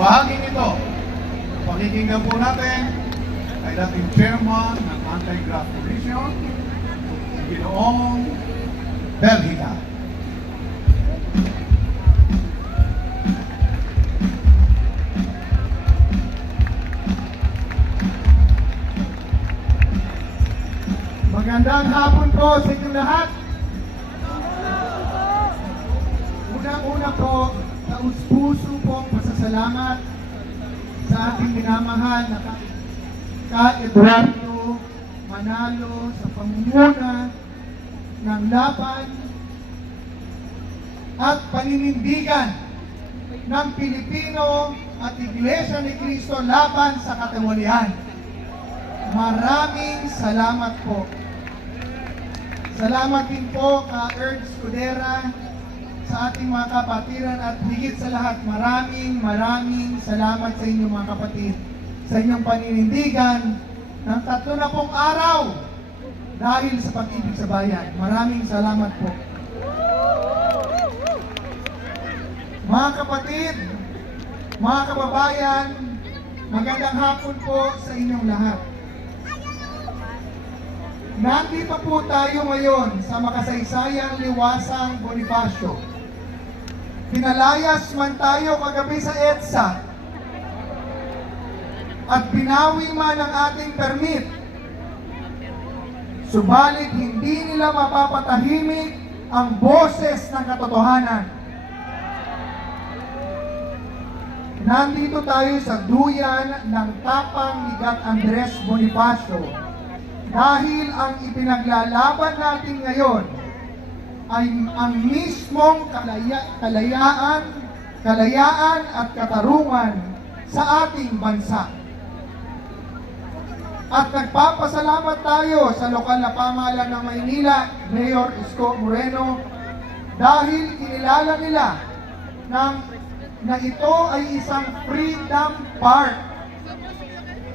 Bahagi nito, pakikinggan po natin ay dating chairman ng Anti-Graft Commission, si Ginoong Belgica. Magandang hapon po sa inyong lahat. Unang-una po, taus-puso pong pasasalamat sa ating minamahal na Ka-Eduardo Manalo sa pamumuna ng laban at paninindigan ng Pilipino at Iglesia ni Cristo laban sa katiwalian. Maraming salamat po. Salamat din po ka Ernst Scudera sa ating mga kapatiran at higit sa lahat, maraming salamat sa inyo mga kapatid sa inyong paninindigan ng 30 araw dahil sa pag-ibig sa bayan. Maraming salamat po. Mga kapatid, mga kababayan, magandang hapon po sa inyong lahat. Nandito po tayo ngayon sa makasaysayang liwasang Bonifacio. Pinalayas man tayo kagabi sa EDSA at binawi man ang ating permit. Subalit hindi nila mapapatahimik ang boses ng katotohanan. Nandito tayo sa duyan ng tapang ni Gat Andres Bonifacio dahil ang ipinaglalaban natin ngayon ay ang mismong kalayaan at katarungan sa ating bansa. At nagpapasalamat tayo sa lokal na pamahalaan ng Maynila, Mayor Isko Moreno, dahil kinilala nila na ito ay isang freedom park.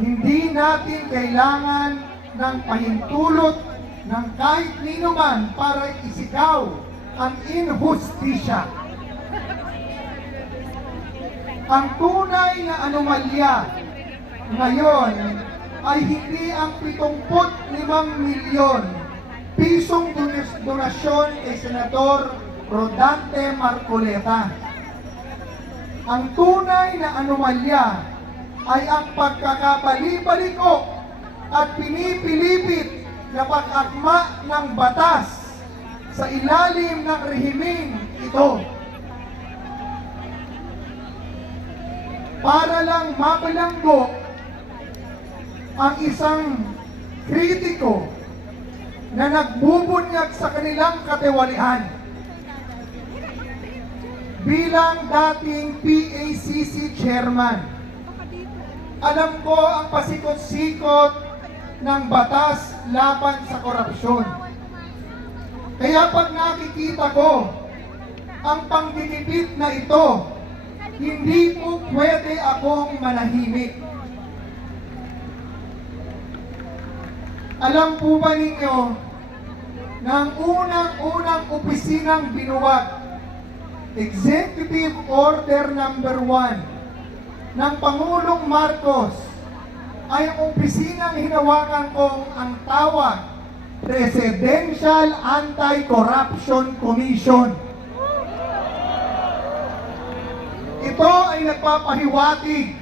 Hindi natin kailangan ng pahintulot ng kahit nino man para isigaw ang inhustisya. Ang tunay na anomalya ngayon ay hindi ang 75 milyon pisong donasyon kay Senador Rodante Marcoleta. Ang tunay na anomalya ay ang pagkakabali-baliko at pinipilipit na pag-akma ng batas sa ilalim ng rehimeng ito. Para lang mabalanggo ang isang kritiko na nagbubunyag sa kanilang katiwalian. Bilang dating PACC chairman, alam ko ang pasikot-sikot ng batas laban sa korupsyon. Kaya pag nakikita ko ang pangdidikit na ito, hindi po pwede akong manahimik. Alam po ba ninyo na ang unang opisinang binuwag, Executive Order Number 1 ng Pangulong Marcos, ay ang opisinang hinawakan kong ang tawag Presidential Anti-Corruption Commission. Ito ay nagpapahiwatig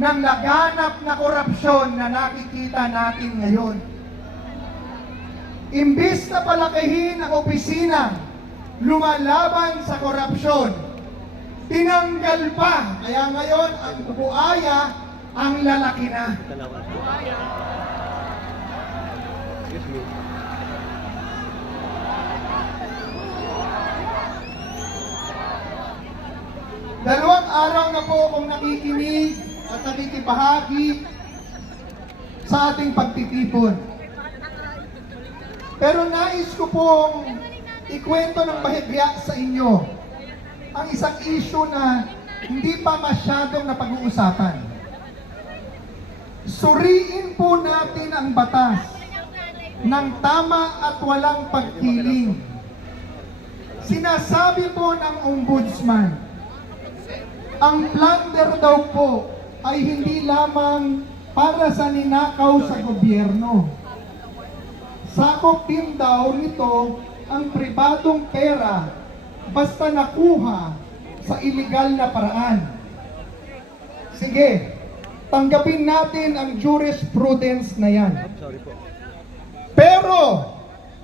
ng laganap na korupsyon na nakikita natin ngayon. Imbis na palakihin ang opisina lumalaban sa korupsyon, tinanggal pa. Kaya ngayon ang buaya ang lalaki na. Excuse me. Dalawang araw na po akong nakikinig at nakikibahagi sa ating pagtitipon. Pero nais ko pong ikwento ng bahagya sa inyo ang isang issue na hindi pa masyadong napag-uusapan. Suriin po natin ang batas ng tama at walang pagkiling. Sinasabi po ng ombudsman ang plunder daw po ay hindi lamang para sa ninakaw sa gobyerno. Sakop din daw nito ang pribadong pera basta nakuha sa iligal na paraan. Sige, tanggapin natin ang jurisprudence na yan. Sorry po. Pero,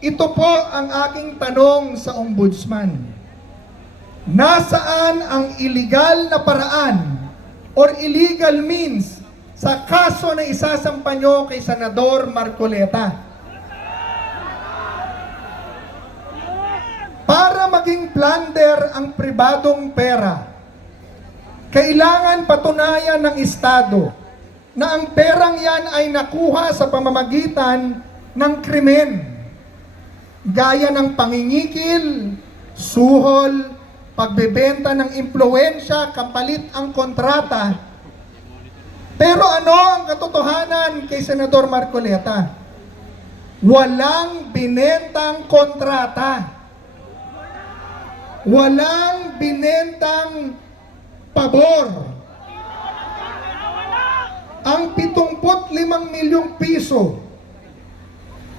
ito po ang aking tanong sa ombudsman. Nasaan ang illegal na paraan or illegal means sa kaso na isasampa nyo kay Senador Marcoleta? Para maging plunder ang pribadong pera, kailangan patunayan ng Estado na ang perang yan ay nakuha sa pamamagitan ng krimen, gaya ng pangingikil, suhol, pagbebenta ng impluwensya, kapalit ang kontrata. Pero ano ang katotohanan kay Senador Marcoleta? Walang binentang kontrata. Walang binentang pabor. Ang 75 milyong piso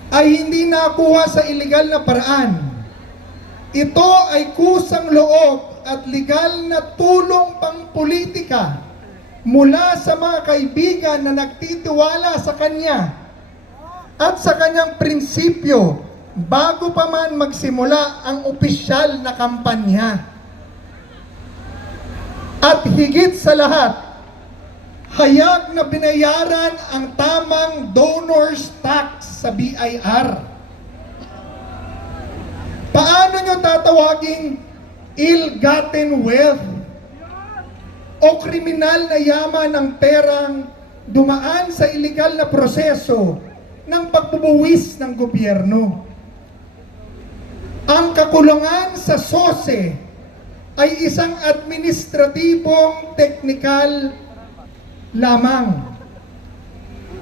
ay hindi nakuha sa illegal na paraan. Ito ay kusang loob at legal na tulong pang-politika mula sa mga kaibigan na nagtitiwala sa kanya at sa kanyang prinsipyo bago pa man magsimula ang opisyal na kampanya. At higit sa lahat, hayag na binayaran ang tamang donor's tax sa BIR. Paano nyo tatawaging ill-gotten wealth o kriminal na yaman ng perang dumaan sa illegal na proseso ng pagbubuwis ng gobyerno? Ang kakulangan sa SOSE ay isang administratibong teknikal lamang.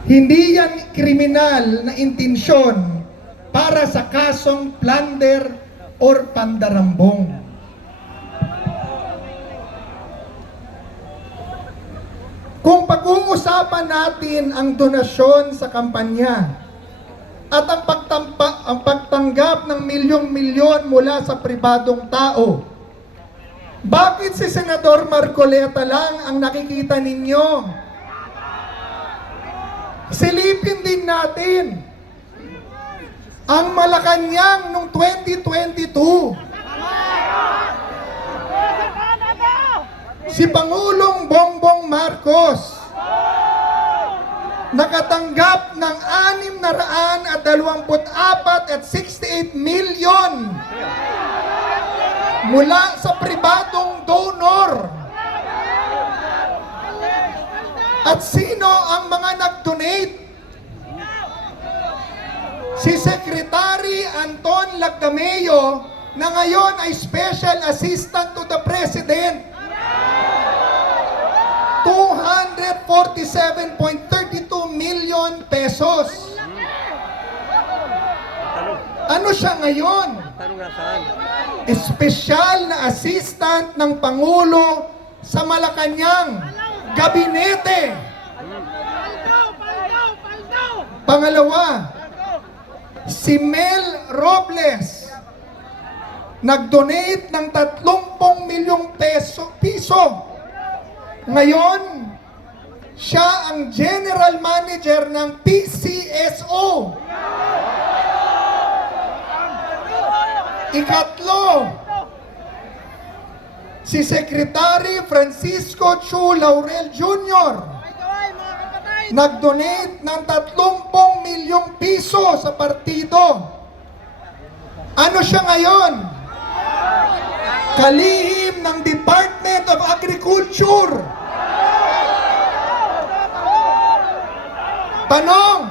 Hindi yan kriminal na intensyon para sa kasong plunder or pandarambong. Kung pag-uusapan natin ang donasyon sa kampanya at ang pagtanggap ng milyong-milyon mula sa pribadong tao, bakit si Senador Marcoleta lang ang nakikita ninyo? Silipin din natin ang Malacanang noong 2022. Si Pangulong Bongbong Marcos nakatanggap ng 624.68 milyon mula sa pribadong donor. At sino ang mga nag-donate? Si Secretary Anton Lagdameo na ngayon ay Special Assistant to the President. 247.32 million pesos. Ano siya ngayon? Tanong nga saan? Espesyal na assistant ng Pangulo sa Malacanang Gabinete. Pangalawa, si Mel Robles nag-donate ng 30 milyong piso. Ngayon, siya ang General Manager ng PCSO. Ikatlo, si Secretary Francisco Chu Laurel Jr. nag-donate ng 30 milyong piso sa partido. Ano siya ngayon? Kalihim ng Department of Agriculture. Tanong,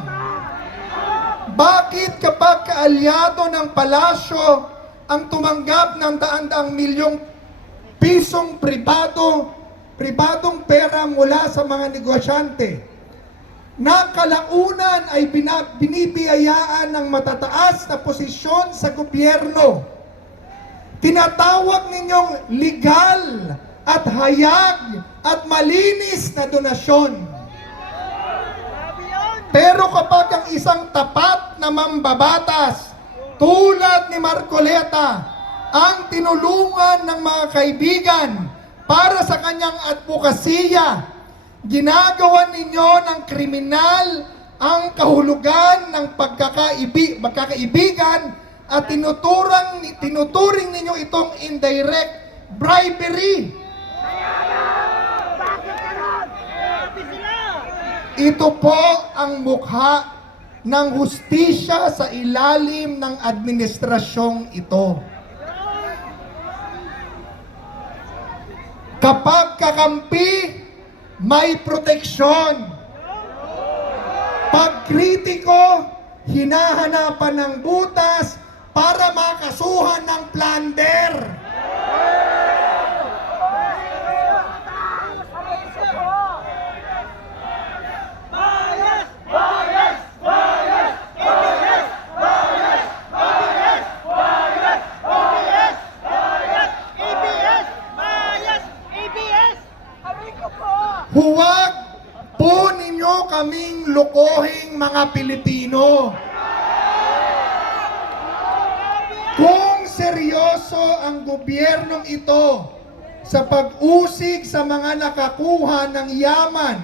bakit kapag kaalyado ng palasyo ang tumanggap ng daan-daang milyong pisong pribadong pera mula sa mga negosyante, na kalaunan ay binibiyayaan ng matataas na posisyon sa gobyerno? Tinatawag ninyong legal at hayag at malinis na donasyon. Pero kapag ang isang tapat na mambabatas tulad ni Marcoleta ang tinulungan ng mga kaibigan para sa kanyang advokasya, ginagawa ninyo ng kriminal ang kahulugan ng pagkakaibigan at tinuturing ninyo itong indirect bribery. Ito po ang mukha ng hustisya sa ilalim ng administrasyong ito. Kapag kakampi, may proteksyon. Pag kritiko, hinahanapan ng butas para makasuhan ng plunder. Huwag po ninyo kaming lokohing mga Pilipino. Kung seryoso ang gobyernong ito sa pag-usig sa mga nakakuha ng yaman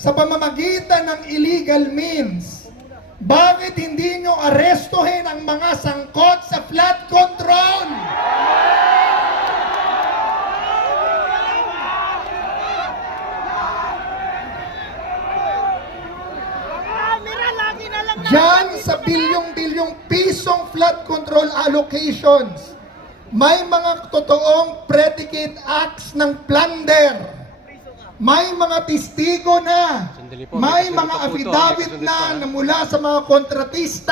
sa pamamagitan ng illegal means, bakit hindi nyo arestuhin ang mga sangkot sa flood control? Diyan sa bilyong-bilyong pisong flood control allocations, may mga totoong predicate acts ng plunder. May mga testigo na, Sandali po, may may mga kasunod pa po to, may affidavit kasunod pa, ha? na mula sa mga kontratista.